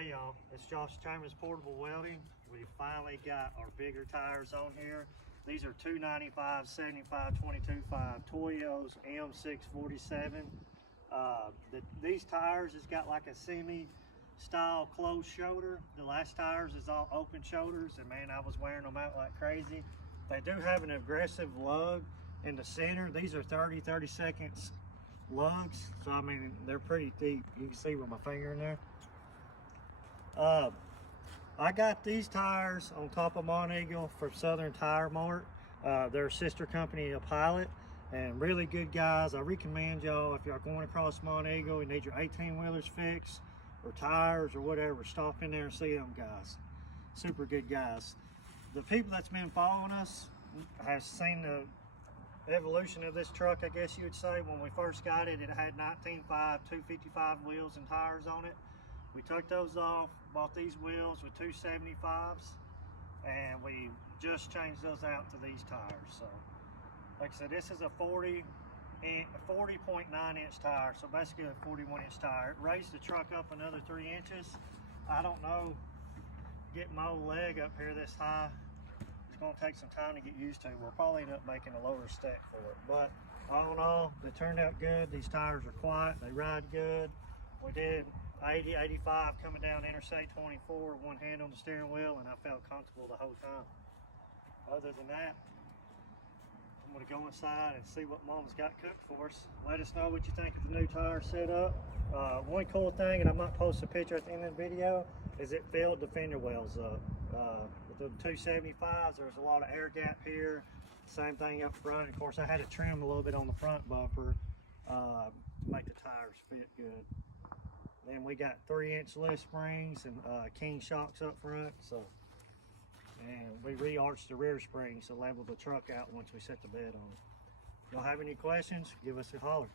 Hey y'all, it's Josh Chambers Portable Welding. We finally got our bigger tires on here. These are 295 75 22.5 Toyos M647. These tires has got like a semi-style closed shoulder. The last tires is all open shoulders, and man, I was wearing them out like crazy. They do have an aggressive lug in the center. These are 30 seconds lugs, so I mean they're pretty deep. You can see with my finger in there. I got these tires on top of Monteagle from Southern Tire Mart. They're a sister company of Pilot, and really good guys. I recommend y'all, if y'all going across Monteagle and need your 18-wheelers fixed or tires or whatever, stop in there and see them guys. Super good guys. The people that's been following us has seen the evolution of this truck, I guess you would say. When we first got it, it had 19.5 255 wheels and tires on it. We took those off, bought these wheels with 275s, and we just changed those out to these tires. So like I said, this is a 40.9 inch tire, so basically a 41-inch tire. It raised the truck up another 3 inches. I don't know, getting my old leg up here this high, it's going to take some time to get used to. We'll probably end up making a lower stack for it, but all in all, they turned out good. These tires are quiet, they ride good. We did 80, 85 coming down Interstate 24, one hand on the steering wheel, and I felt comfortable the whole time. Other than that, I'm gonna go inside and see what Mama's got cooked for us. Let us know what you think of the new tire setup. One cool thing, and I might post a picture at the end of the video, is it filled the fender wells up. With the 275s, there's a lot of air gap here. Same thing up front. Of course, I had to trim a little bit on the front bumper to make the tires fit good. Then we got 3-inch lift springs and king shocks up front. And we re-arched the rear springs to level the truck out once we set the bed on it. If y'all have any questions, give us a holler.